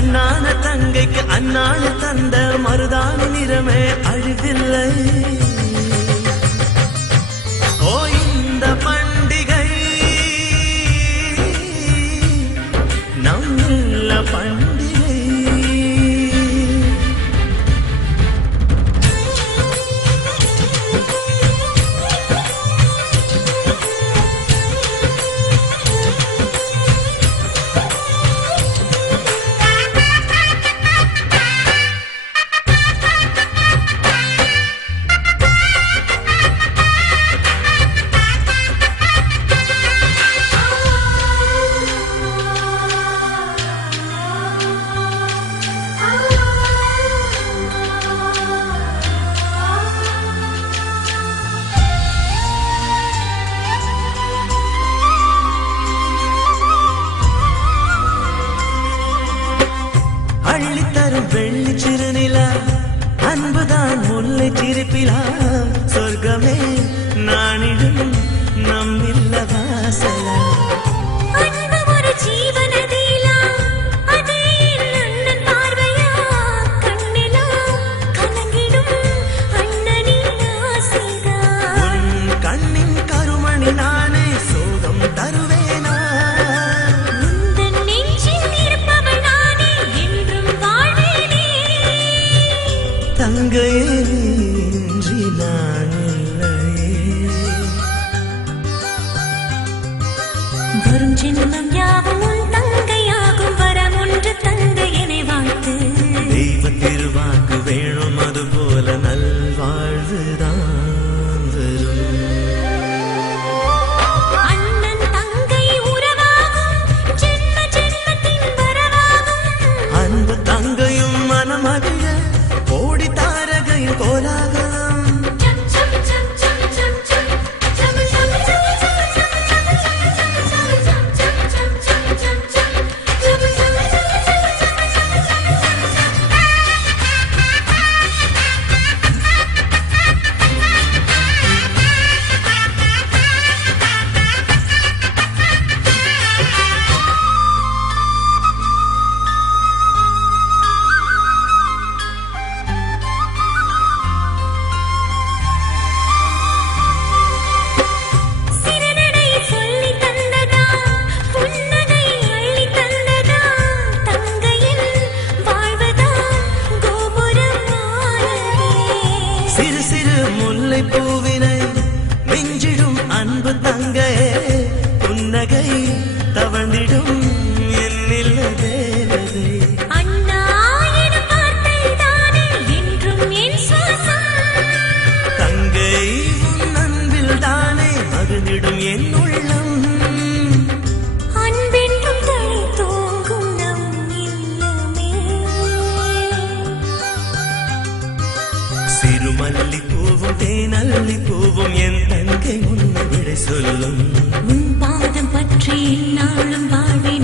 கண்ணான தங்கைக்கு அண்ணான தந்த மருதான நிறமே அழுதில்லை. ஓ இந்த பண்டிகை நம்முள்ள பண்டிகை. அள்ளித்தரும் வெள்ளி சிறுநிலா அன்புதான் முல்லை சிரிப்பிலா சொர்க்கமே நானிடும் நம்மில்ல வாசலா. கண்ணின் கருமணி நானே சோகம் தருவேனா. தங்கையே இன்றி நான் இல்லையே. வரும் ஜென்மம் யாவும் உன் தங்கையாகும் வரம் ஒன்று தங்கையனை வாழ்த்து. தெய்வ திருவாக்கு வேணும் அதுபோல நல்வாழ்வுதான் வரும். அண்ணன் தங்கை உறவாகும் ஜென்ம ஜென்மத்தின் வரவாகும். அன்பு தங்கையும் மனமகிழ ஓடி தாரகையும் கோலாகலம். சிறு சிறு முல்லை பூவினை மிஞ்சிடும் அன்பு தங்கையே புன்னகை தவழ்ந்திடும் என்னில் தேவதை. அண்ணா எனும் வார்த்தை தானே என்றும் என் சுவாசம். தங்கை உன் அன்பில் தானே மகிழ்ந்திடும் என் உள்ளம். அன்பென்றும் தனி தூங்கும் நம் இல்லமே. சிறுமல்லி பூவும் தேனல்லி பூவும் என் தங்கை உன்னை விடை சொல்லும். உன் பாதம் பற்றி நாளும் வாழ்வேன்.